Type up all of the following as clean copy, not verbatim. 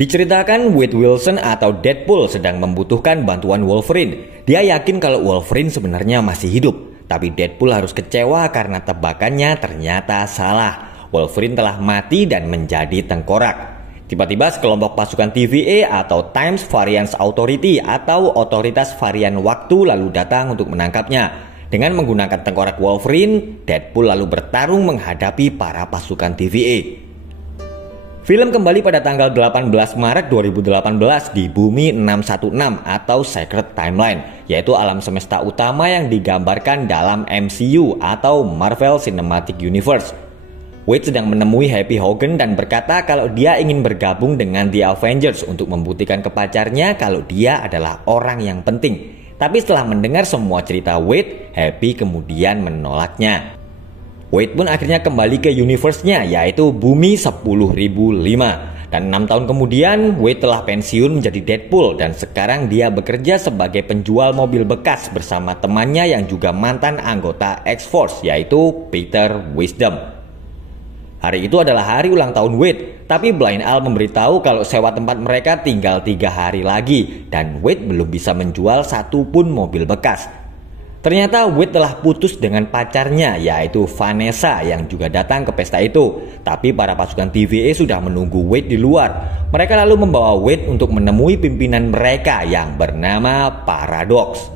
Diceritakan Wade Wilson atau Deadpool sedang membutuhkan bantuan Wolverine. Dia yakin kalau Wolverine sebenarnya masih hidup, tapi Deadpool harus kecewa karena tebakannya ternyata salah. Wolverine telah mati dan menjadi tengkorak. Tiba-tiba sekelompok pasukan TVA atau Times Variance Authority atau otoritas varian waktu lalu datang untuk menangkapnya. Dengan menggunakan tengkorak Wolverine, Deadpool lalu bertarung menghadapi para pasukan TVA. Film kembali pada tanggal 18 Maret 2018 di Bumi 616 atau Sacred Timeline, yaitu alam semesta utama yang digambarkan dalam MCU atau Marvel Cinematic Universe. Wade sedang menemui Happy Hogan dan berkata kalau dia ingin bergabung dengan The Avengers untuk membuktikan ke pacarnya kalau dia adalah orang yang penting. Tapi setelah mendengar semua cerita Wade, Happy kemudian menolaknya. Wade pun akhirnya kembali ke universe-nya, yaitu Bumi 10.005. Dan 6 tahun kemudian, Wade telah pensiun menjadi Deadpool dan sekarang dia bekerja sebagai penjual mobil bekas bersama temannya yang juga mantan anggota X-Force, yaitu Peter Wisdom. Hari itu adalah hari ulang tahun Wade, tapi Blind Al memberitahu kalau sewa tempat mereka tinggal 3 hari lagi dan Wade belum bisa menjual satupun mobil bekas. Ternyata Wade telah putus dengan pacarnya yaitu Vanessa yang juga datang ke pesta itu. Tapi para pasukan TVA sudah menunggu Wade di luar. Mereka lalu membawa Wade untuk menemui pimpinan mereka yang bernama Paradox.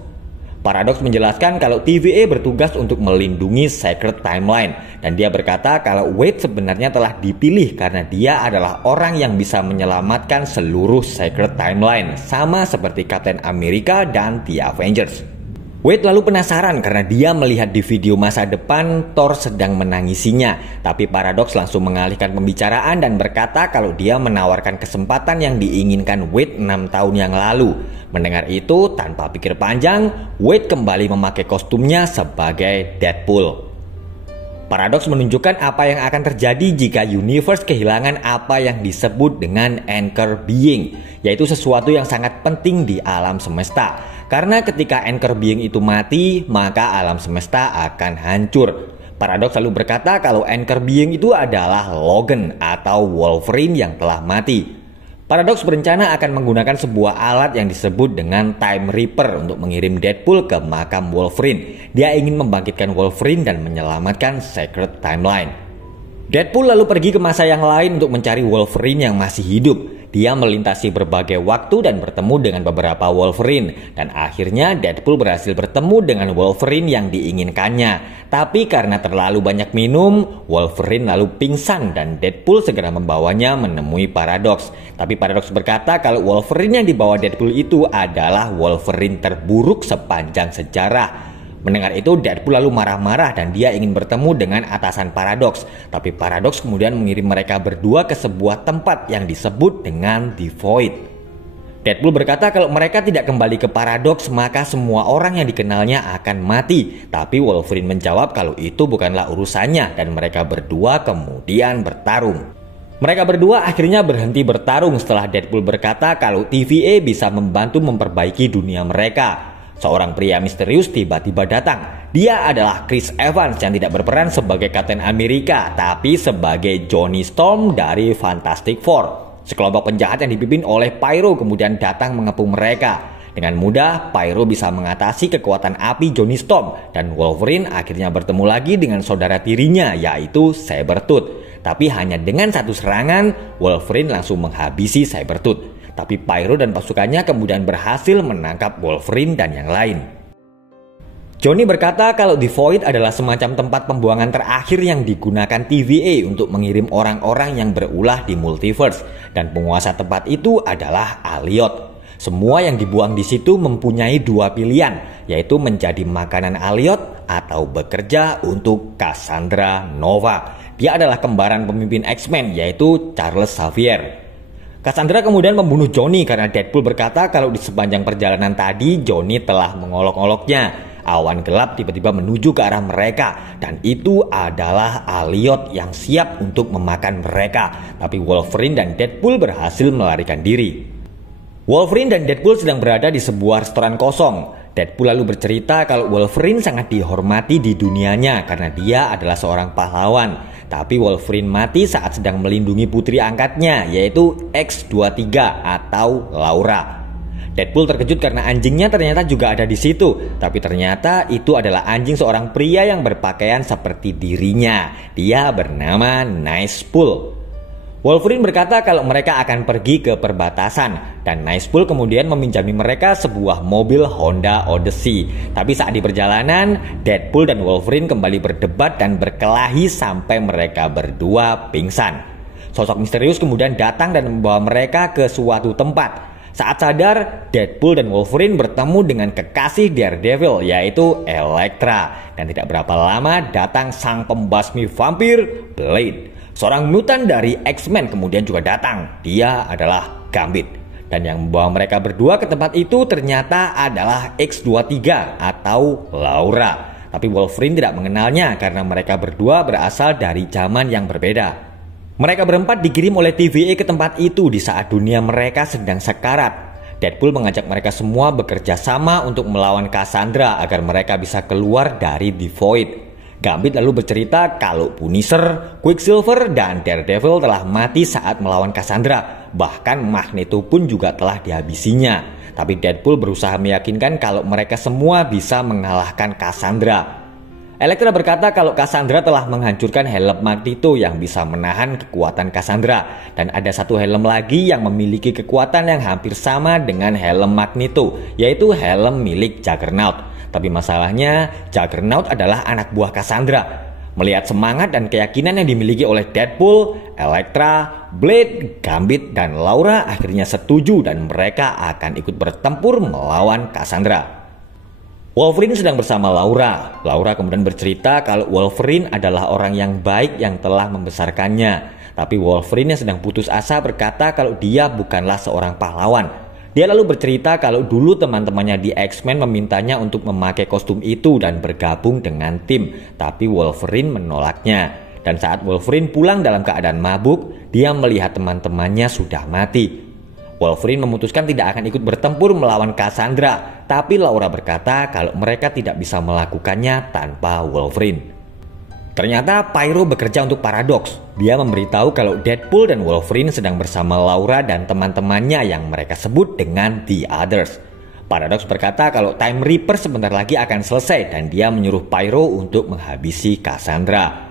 Paradox menjelaskan kalau TVA bertugas untuk melindungi Sacred Timeline. Dan dia berkata kalau Wade sebenarnya telah dipilih karena dia adalah orang yang bisa menyelamatkan seluruh Sacred Timeline. Sama seperti Captain America dan The Avengers. Wade lalu penasaran karena dia melihat di video masa depan Thor sedang menangisinya. Tapi Paradox langsung mengalihkan pembicaraan dan berkata kalau dia menawarkan kesempatan yang diinginkan Wade 6 tahun yang lalu. Mendengar itu, tanpa pikir panjang, Wade kembali memakai kostumnya sebagai Deadpool. Paradox menunjukkan apa yang akan terjadi jika universe kehilangan apa yang disebut dengan anchor being, yaitu sesuatu yang sangat penting di alam semesta. Karena ketika anchor being itu mati, maka alam semesta akan hancur. Paradox lalu berkata kalau anchor being itu adalah Logan atau Wolverine yang telah mati. Paradox berencana akan menggunakan sebuah alat yang disebut dengan Time Reaper untuk mengirim Deadpool ke makam Wolverine. Dia ingin membangkitkan Wolverine dan menyelamatkan Sacred Timeline. Deadpool lalu pergi ke masa yang lain untuk mencari Wolverine yang masih hidup. Dia melintasi berbagai waktu dan bertemu dengan beberapa Wolverine. Dan akhirnya Deadpool berhasil bertemu dengan Wolverine yang diinginkannya. Tapi karena terlalu banyak minum, Wolverine lalu pingsan dan Deadpool segera membawanya menemui Paradox. Tapi Paradox berkata kalau Wolverine yang dibawa Deadpool itu adalah Wolverine terburuk sepanjang sejarah. Mendengar itu, Deadpool lalu marah-marah dan dia ingin bertemu dengan atasan Paradox. Tapi Paradox kemudian mengirim mereka berdua ke sebuah tempat yang disebut dengan The Void. Deadpool berkata kalau mereka tidak kembali ke Paradox, maka semua orang yang dikenalnya akan mati. Tapi Wolverine menjawab kalau itu bukanlah urusannya dan mereka berdua kemudian bertarung. Mereka berdua akhirnya berhenti bertarung setelah Deadpool berkata kalau TVA bisa membantu memperbaiki dunia mereka. Seorang pria misterius tiba-tiba datang. Dia adalah Chris Evans yang tidak berperan sebagai Captain America, tapi sebagai Johnny Storm dari Fantastic Four. Sekelompok penjahat yang dipimpin oleh Pyro kemudian datang mengepung mereka. Dengan mudah, Pyro bisa mengatasi kekuatan api Johnny Storm dan Wolverine akhirnya bertemu lagi dengan saudara tirinya yaitu Sabretooth. Tapi hanya dengan satu serangan, Wolverine langsung menghabisi Sabretooth. Tapi Pyro dan pasukannya kemudian berhasil menangkap Wolverine dan yang lain. Johnny berkata kalau The Void adalah semacam tempat pembuangan terakhir yang digunakan TVA untuk mengirim orang-orang yang berulah di multiverse. Dan penguasa tempat itu adalah Aliot. Semua yang dibuang di situ mempunyai dua pilihan, yaitu menjadi makanan Aliot atau bekerja untuk Cassandra Nova. Dia adalah kembaran pemimpin X-Men yaitu Charles Xavier. Cassandra kemudian membunuh Johnny karena Deadpool berkata kalau di sepanjang perjalanan tadi Johnny telah mengolok-oloknya. Awan gelap tiba-tiba menuju ke arah mereka dan itu adalah Aliot yang siap untuk memakan mereka. Tapi Wolverine dan Deadpool berhasil melarikan diri. Wolverine dan Deadpool sedang berada di sebuah restoran kosong. Deadpool lalu bercerita kalau Wolverine sangat dihormati di dunianya karena dia adalah seorang pahlawan. tapi Wolverine mati saat sedang melindungi putri angkatnya, yaitu X-23 atau Laura. Deadpool terkejut karena anjingnya ternyata juga ada di situ, tapi ternyata itu adalah anjing seorang pria yang berpakaian seperti dirinya. Dia bernama Nicepool. Wolverine berkata kalau mereka akan pergi ke perbatasan, dan Nicepool kemudian meminjami mereka sebuah mobil Honda Odyssey. Tapi saat di perjalanan, Deadpool dan Wolverine kembali berdebat dan berkelahi sampai mereka berdua pingsan. Sosok misterius kemudian datang dan membawa mereka ke suatu tempat. Saat sadar, Deadpool dan Wolverine bertemu dengan kekasih Daredevil, yaitu Elektra. Dan tidak berapa lama datang sang pembasmi vampir, Blade. Seorang mutan dari X-Men kemudian juga datang. Dia adalah Gambit. Dan yang membawa mereka berdua ke tempat itu ternyata adalah X-23 atau Laura. Tapi Wolverine tidak mengenalnya karena mereka berdua berasal dari zaman yang berbeda. Mereka berempat dikirim oleh TVA ke tempat itu di saat dunia mereka sedang sekarat. Deadpool mengajak mereka semua bekerja sama untuk melawan Cassandra agar mereka bisa keluar dari The Void. Gambit lalu bercerita kalau Punisher, Quicksilver, dan Daredevil telah mati saat melawan Cassandra. Bahkan Magneto pun juga telah dihabisinya. Tapi Deadpool berusaha meyakinkan kalau mereka semua bisa mengalahkan Cassandra. Elektra berkata kalau Cassandra telah menghancurkan helm Magneto yang bisa menahan kekuatan Cassandra. Dan ada satu helm lagi yang memiliki kekuatan yang hampir sama dengan helm Magneto, yaitu helm milik Juggernaut. Tapi masalahnya, Juggernaut adalah anak buah Cassandra. Melihat semangat dan keyakinan yang dimiliki oleh Deadpool, Elektra, Blade, Gambit, dan Laura akhirnya setuju dan mereka akan ikut bertempur melawan Cassandra. Wolverine sedang bersama Laura. Laura kemudian bercerita kalau Wolverine adalah orang yang baik yang telah membesarkannya. Tapi Wolverine yang sedang putus asa berkata kalau dia bukanlah seorang pahlawan. Dia lalu bercerita kalau dulu teman-temannya di X-Men memintanya untuk memakai kostum itu dan bergabung dengan tim. Tapi Wolverine menolaknya. Dan saat Wolverine pulang dalam keadaan mabuk, dia melihat teman-temannya sudah mati. Wolverine memutuskan tidak akan ikut bertempur melawan Cassandra, tapi Laura berkata kalau mereka tidak bisa melakukannya tanpa Wolverine. Ternyata Pyro bekerja untuk Paradox. Dia memberitahu kalau Deadpool dan Wolverine sedang bersama Laura dan teman-temannya yang mereka sebut dengan The Others. Paradox berkata kalau Time Reaper sebentar lagi akan selesai dan dia menyuruh Pyro untuk menghabisi Cassandra.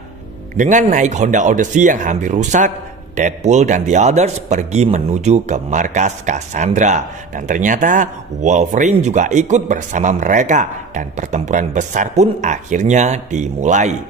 Dengan naik Honda Odyssey yang hampir rusak, Deadpool dan The Others pergi menuju ke markas Cassandra. Dan ternyata Wolverine juga ikut bersama mereka. Dan pertempuran besar pun akhirnya dimulai.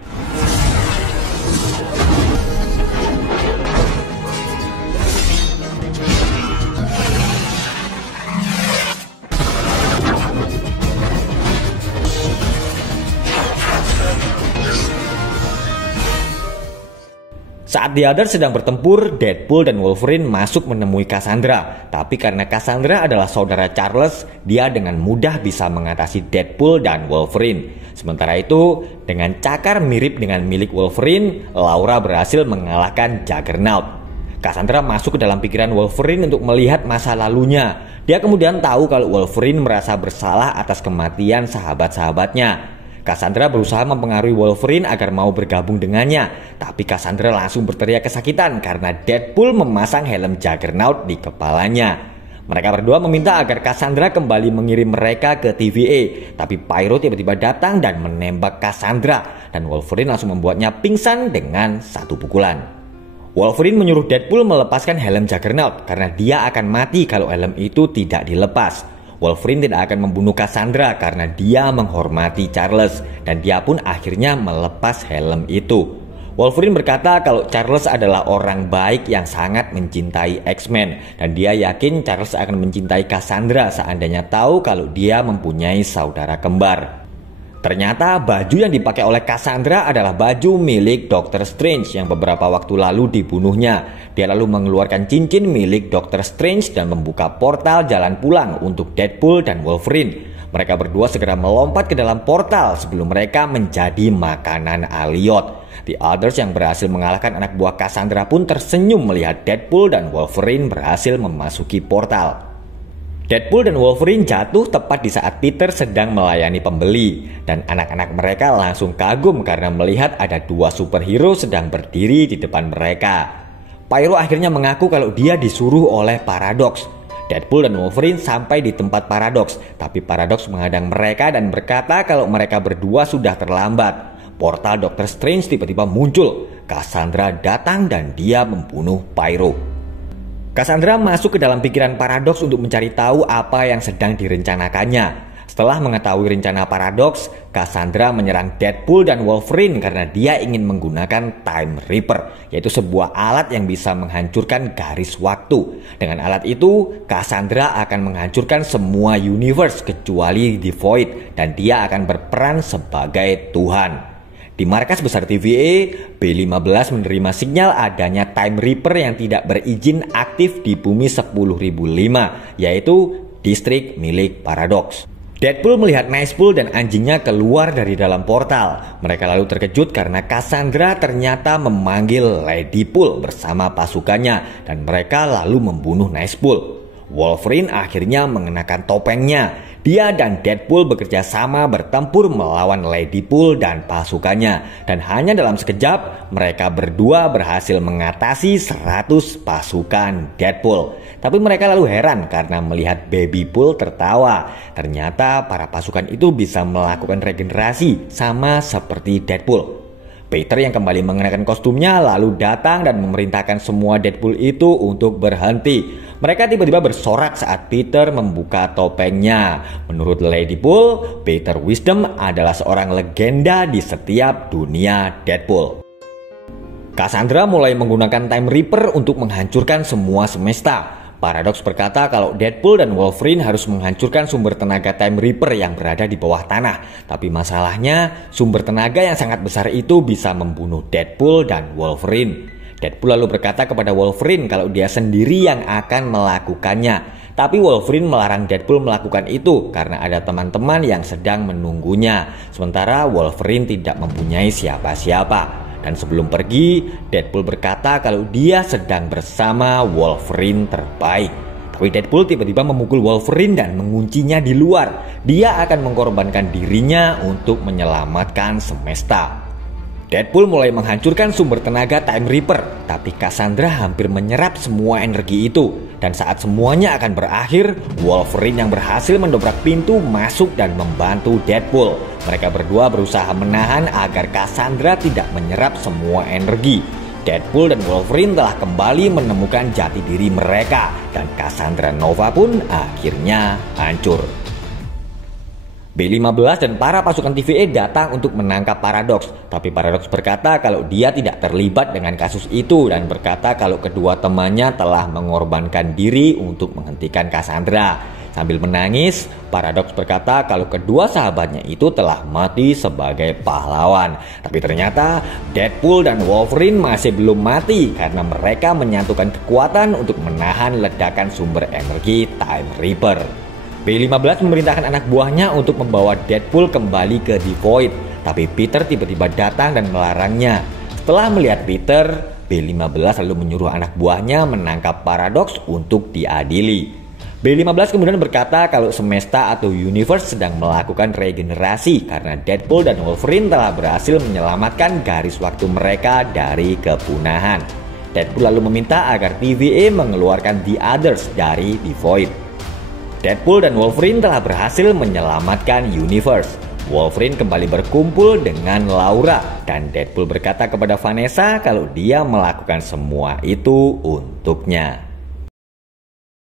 Saat The Others sedang bertempur, Deadpool dan Wolverine masuk menemui Cassandra. Tapi karena Cassandra adalah saudara Charles, dia dengan mudah bisa mengatasi Deadpool dan Wolverine. Sementara itu, dengan cakar mirip dengan milik Wolverine, Laura berhasil mengalahkan Juggernaut. Cassandra masuk ke dalam pikiran Wolverine untuk melihat masa lalunya. Dia kemudian tahu kalau Wolverine merasa bersalah atas kematian sahabat-sahabatnya. Cassandra berusaha mempengaruhi Wolverine agar mau bergabung dengannya. Tapi Cassandra langsung berteriak kesakitan karena Deadpool memasang helm Juggernaut di kepalanya. Mereka berdua meminta agar Cassandra kembali mengirim mereka ke TVA. Tapi Pyro tiba-tiba datang dan menembak Cassandra. Dan Wolverine langsung membuatnya pingsan dengan satu pukulan. Wolverine menyuruh Deadpool melepaskan helm Juggernaut karena dia akan mati kalau helm itu tidak dilepas. Wolverine tidak akan membunuh Cassandra karena dia menghormati Charles dan dia pun akhirnya melepas helm itu. Wolverine berkata kalau Charles adalah orang baik yang sangat mencintai X-Men dan dia yakin Charles akan mencintai Cassandra seandainya tahu kalau dia mempunyai saudara kembar. Ternyata baju yang dipakai oleh Cassandra adalah baju milik Doctor Strange yang beberapa waktu lalu dibunuhnya. Dia lalu mengeluarkan cincin milik Doctor Strange dan membuka portal jalan pulang untuk Deadpool dan Wolverine. Mereka berdua segera melompat ke dalam portal sebelum mereka menjadi makanan Aliot. The Others yang berhasil mengalahkan anak buah Cassandra pun tersenyum melihat Deadpool dan Wolverine berhasil memasuki portal. Deadpool dan Wolverine jatuh tepat di saat Peter sedang melayani pembeli, dan anak-anak mereka langsung kagum karena melihat ada dua superhero sedang berdiri di depan mereka. Pyro akhirnya mengaku kalau dia disuruh oleh Paradox. Deadpool dan Wolverine sampai di tempat Paradox, tapi Paradox menghadang mereka dan berkata kalau mereka berdua sudah terlambat. Portal Doctor Strange tiba-tiba muncul. Cassandra datang dan dia membunuh Pyro. Cassandra masuk ke dalam pikiran Paradox untuk mencari tahu apa yang sedang direncanakannya. Setelah mengetahui rencana Paradox, Cassandra menyerang Deadpool dan Wolverine karena dia ingin menggunakan Time Reaper, yaitu sebuah alat yang bisa menghancurkan garis waktu. Dengan alat itu, Cassandra akan menghancurkan semua universe kecuali The Void, dan dia akan berperan sebagai Tuhan. Di markas besar TVA, B-15 menerima sinyal adanya Time Reaper yang tidak berizin aktif di bumi 10.005, yaitu distrik milik Paradox. Deadpool melihat Nicepool dan anjingnya keluar dari dalam portal. Mereka lalu terkejut karena Cassandra ternyata memanggil Ladypool bersama pasukannya, dan mereka lalu membunuh Nicepool. Wolverine akhirnya mengenakan topengnya. Dia dan Deadpool bekerja sama bertempur melawan Ladypool dan pasukannya. Dan hanya dalam sekejap, mereka berdua berhasil mengatasi 100 pasukan Deadpool. Tapi mereka lalu heran karena melihat Babypool tertawa. Ternyata para pasukan itu bisa melakukan regenerasi sama seperti Deadpool. Peter yang kembali mengenakan kostumnya lalu datang dan memerintahkan semua Deadpool itu untuk berhenti. Mereka tiba-tiba bersorak saat Peter membuka topengnya. Menurut Ladypool, Peter Wisdom adalah seorang legenda di setiap dunia Deadpool. Cassandra mulai menggunakan Time Reaper untuk menghancurkan semua semesta. Paradox berkata kalau Deadpool dan Wolverine harus menghancurkan sumber tenaga Time Reaper yang berada di bawah tanah. Tapi masalahnya, sumber tenaga yang sangat besar itu bisa membunuh Deadpool dan Wolverine. Deadpool lalu berkata kepada Wolverine kalau dia sendiri yang akan melakukannya. Tapi Wolverine melarang Deadpool melakukan itu karena ada teman-teman yang sedang menunggunya. Sementara Wolverine tidak mempunyai siapa-siapa. Dan sebelum pergi, Deadpool berkata kalau dia sedang bersama Wolverine terbaik. Tapi Deadpool tiba-tiba memukul Wolverine dan menguncinya di luar. Dia akan mengorbankan dirinya untuk menyelamatkan semesta. Deadpool mulai menghancurkan sumber tenaga Time Reaper, tapi Cassandra hampir menyerap semua energi itu. Dan saat semuanya akan berakhir, Wolverine yang berhasil mendobrak pintu masuk dan membantu Deadpool. Mereka berdua berusaha menahan agar Cassandra tidak menyerap semua energi. Deadpool dan Wolverine telah kembali menemukan jati diri mereka, dan Cassandra Nova pun akhirnya hancur. B-15 dan para pasukan TVA datang untuk menangkap Paradox, tapi Paradox berkata kalau dia tidak terlibat dengan kasus itu dan berkata kalau kedua temannya telah mengorbankan diri untuk menghentikan Cassandra. Sambil menangis, Paradox berkata kalau kedua sahabatnya itu telah mati sebagai pahlawan. Tapi ternyata Deadpool dan Wolverine masih belum mati karena mereka menyatukan kekuatan untuk menahan ledakan sumber energi Time Reaper. B-15 memerintahkan anak buahnya untuk membawa Deadpool kembali ke The Void, tapi Peter tiba-tiba datang dan melarangnya. Setelah melihat Peter, B-15 lalu menyuruh anak buahnya menangkap Paradox untuk diadili. B-15 kemudian berkata kalau semesta atau universe sedang melakukan regenerasi karena Deadpool dan Wolverine telah berhasil menyelamatkan garis waktu mereka dari kepunahan. Deadpool lalu meminta agar TVA mengeluarkan The Others dari The Void. Deadpool dan Wolverine telah berhasil menyelamatkan universe. Wolverine kembali berkumpul dengan Laura dan Deadpool berkata kepada Vanessa kalau dia melakukan semua itu untuknya.